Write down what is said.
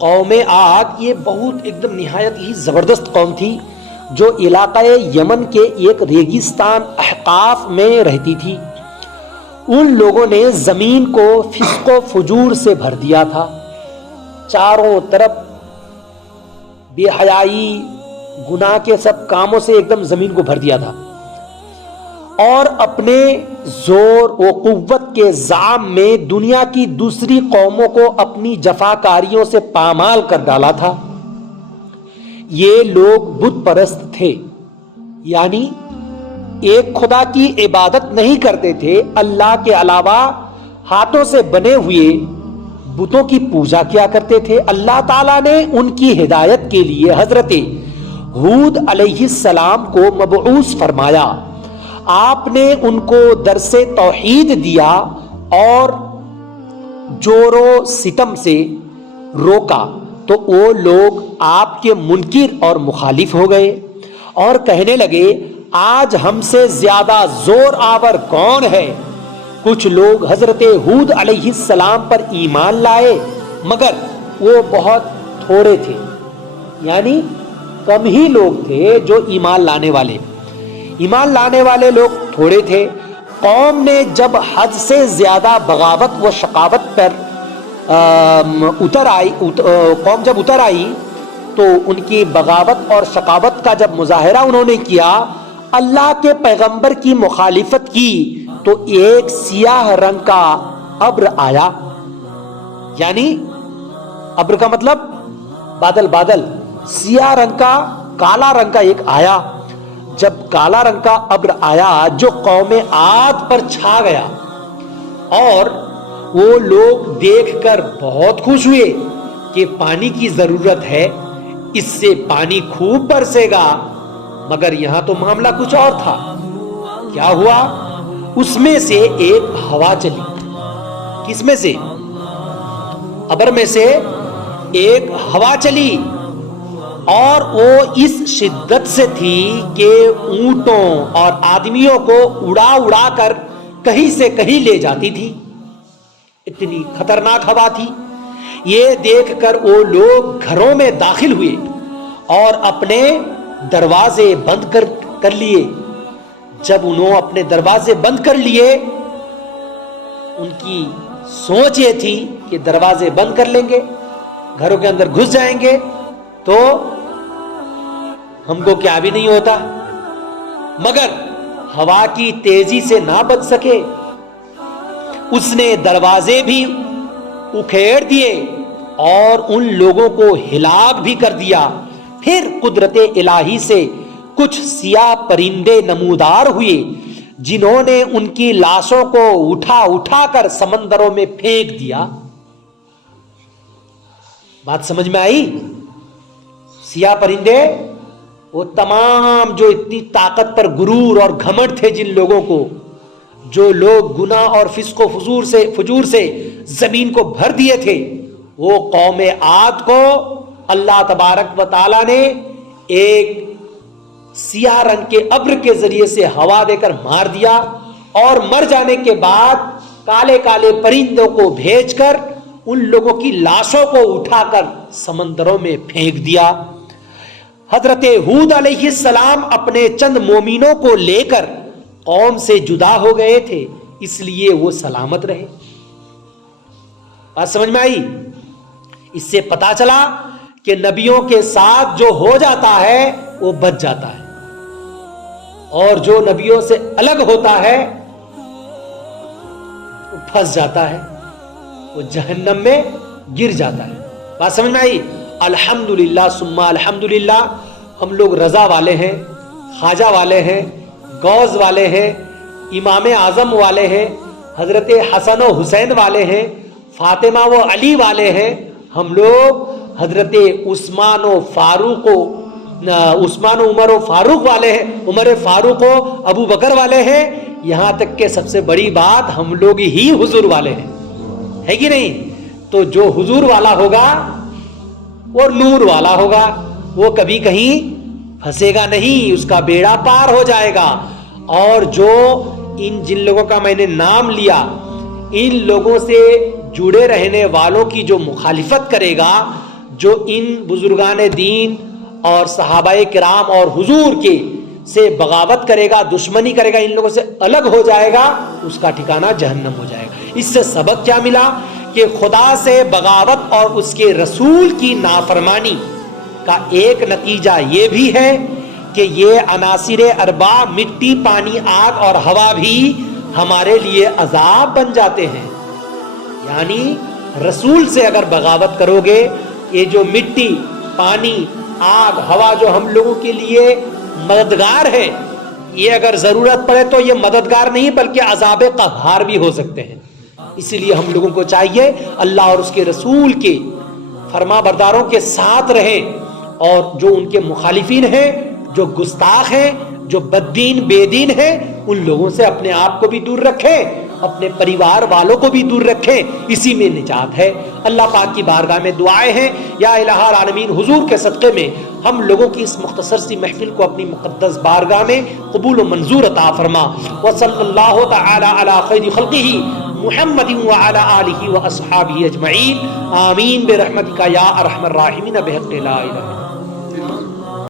قوم عاد یہ بہت ایک دم نہایت ہی زبردست قوم تھی جو علاقۂ یمن کے ایک ریگستان احقاف میں رہتی تھی. ان لوگوں نے زمین کو فسق و فجور سے بھر دیا تھا. چاروں طرف بے حیائی گناہ کے سب کاموں سے ایک دم زمین کو بھر دیا تھا، اور اپنے زور و قوت کے زعم میں دنیا کی دوسری قوموں کو اپنی جفاکاریوں سے پامال کر ڈالا تھا. یہ لوگ بت پرست تھے، یعنی ایک خدا کی عبادت نہیں کرتے تھے، اللہ کے علاوہ ہاتھوں سے بنے ہوئے بتوں کی پوجا کیا کرتے تھے. اللہ تعالیٰ نے ان کی ہدایت کے لیے حضرت ہود علیہ السلام کو مبعوث فرمایا. آپ نے ان کو درس توحید دیا اور جور و ستم سے روکا، تو وہ لوگ آپ کے منکر اور مخالف ہو گئے اور کہنے لگے آج ہم سے زیادہ زور آور کون ہے. کچھ لوگ حضرت ہود علیہ السلام پر ایمان لائے مگر وہ بہت تھوڑے تھے، یعنی کم ہی لوگ تھے جو ایمان لانے والے لوگ تھوڑے تھے. قوم نے جب حد سے زیادہ بغاوت و شقاوت پر قوم جب اتر آئی تو ان کی بغاوت اور شقاوت کا جب مظاہرہ انہوں نے کیا، اللہ کے پیغمبر کی مخالفت کی، تو ایک سیاہ رنگ کا ابر آیا. یعنی ابر کا مطلب بادل، سیاہ رنگ کا، کالا رنگ کا ایک آیا. جب کالا رنگ کا ابر آیا جو قوم عاد پر چھا گیا، اور وہ لوگ دیکھ کر بہت خوش ہوئے کہ پانی کی ضرورت ہے، اس سے پانی خوب برسے گا. مگر یہاں تو معاملہ کچھ اور تھا. کیا ہوا؟ اس میں سے ایک ہوا چلی. کس میں سے؟ ابر میں سے ایک ہوا چلی، اور وہ اس شدت سے تھی کہ اونٹوں اور آدمیوں کو اڑا کر کہیں سے کہیں لے جاتی تھی. اتنی خطرناک ہوا تھی. یہ دیکھ کر وہ لوگ گھروں میں داخل ہوئے اور اپنے دروازے بند کر لیے. جب انہوں اپنے دروازے بند کر لیے، ان کی سوچ یہ تھی کہ دروازے بند کر لیں گے، گھروں کے اندر گھس جائیں گے تو ہم کو کیا بھی نہیں ہوتا. مگر ہوا کی تیزی سے نہ بچ سکے، اس نے دروازے بھی اکھیڑ دیے اور ان لوگوں کو ہلاک بھی کر دیا. پھر قدرت الہی سے کچھ سیاہ پرندے نمودار ہوئے جنہوں نے ان کی لاشوں کو اٹھا کر سمندروں میں پھینک دیا. بات سمجھ میں آئی؟ سیاہ پرندے وہ تمام جو اتنی طاقت پر غرور اور گھمنڈ تھے، جن لوگوں کو، جو لوگ گناہ اور فسق و فجور سے زمین کو بھر دیے تھے، وہ قوم عاد کو اللہ تبارک و تعالی نے ایک سیاہ رنگ کے ابر کے ذریعے سے ہوا دے کر مار دیا، اور مر جانے کے بعد کالے کالے پرندوں کو بھیج کر ان لوگوں کی لاشوں کو اٹھا کر سمندروں میں پھینک دیا. حضرت ہود علیہ السلام اپنے چند مومنوں کو لے کر قوم سے جدا ہو گئے تھے، اس لیے وہ سلامت رہے. بات سمجھ میں آئی؟ اس سے پتا چلا کہ نبیوں کے ساتھ جو ہو جاتا ہے وہ بچ جاتا ہے، اور جو نبیوں سے الگ ہوتا ہے وہ پھنس جاتا ہے، وہ جہنم میں گر جاتا ہے. بات سمجھ میں آئی؟ الحمدللہ ثم الحمدللہ ہم لوگ رضا والے ہیں، خواجہ والے ہیں، غوث والے ہیں، امام اعظم والے ہیں، حضرت حسن و حسین والے ہیں، فاطمہ و علی والے ہیں. ہم لوگ حضرت عثمان و عمر و فاروق والے ہیں، عمر فاروق و ابو بکر والے ہیں. یہاں تک کہ سب سے بڑی بات ہم لوگ ہی حضور والے ہیں، ہے کہ نہیں؟ تو جو حضور والا ہوگا وہ نور والا ہوگا، وہ کبھی کہیں پھنسے گا نہیں، اس کا بیڑا پار ہو جائے گا. اور جو جن لوگوں کا میں نے نام لیا، ان لوگوں سے جڑے رہنے والوں کی جو مخالفت کرے گا جو ان بزرگان دین اور صحابہ کرام اور حضور کے سے بغاوت کرے گا، دشمنی کرے گا، ان لوگوں سے الگ ہو جائے گا، اس کا ٹھکانہ جہنم ہو جائے گا۔ اس سے سبق کیا ملا کہ خدا سے بغاوت اور اس کے رسول کی نافرمانی کا ایک نتیجہ یہ بھی ہے کہ یہ عناصر اربع مٹی، پانی، آگ اور ہوا بھی ہمارے لیے عذاب بن جاتے ہیں۔ یعنی رسول سے اگر بغاوت کرو گے، یہ جو مٹی، پانی، آگ، ہوا جو ہم لوگوں کے لیے مددگار ہے، یہ اگر ضرورت پڑے تو یہ مددگار نہیں بلکہ عذاب قہار بھی ہو سکتے ہیں۔ اسی لیے ہم لوگوں کو چاہیے اللہ اور اس کے رسول کے فرما برداروں کے ساتھ رہیں، اور جو ان کے مخالفین ہیں، جو گستاخ ہیں، جو بددین بے دین ہیں، ان لوگوں سے اپنے آپ کو بھی دور رکھیں، اپنے پریوار والوں کو بھی دور رکھیں۔ اسی میں نجات ہے۔ اللہ پاک کی بارگاہ میں دعائیں ہیں، یا الہ العالمین حضور کے صدقے میں ہم لوگوں کی اس مختصر سی محفل کو اپنی مقدس بارگاہ میں قبول و منظور عطا فرما۔ وصلی اللہ تعالی علی خیر خلقہ محمد وعلی آلہ واصحابہ اجمعین، آمین برحمتک یا ارحم الراحمین بحق لا الہ الا انت۔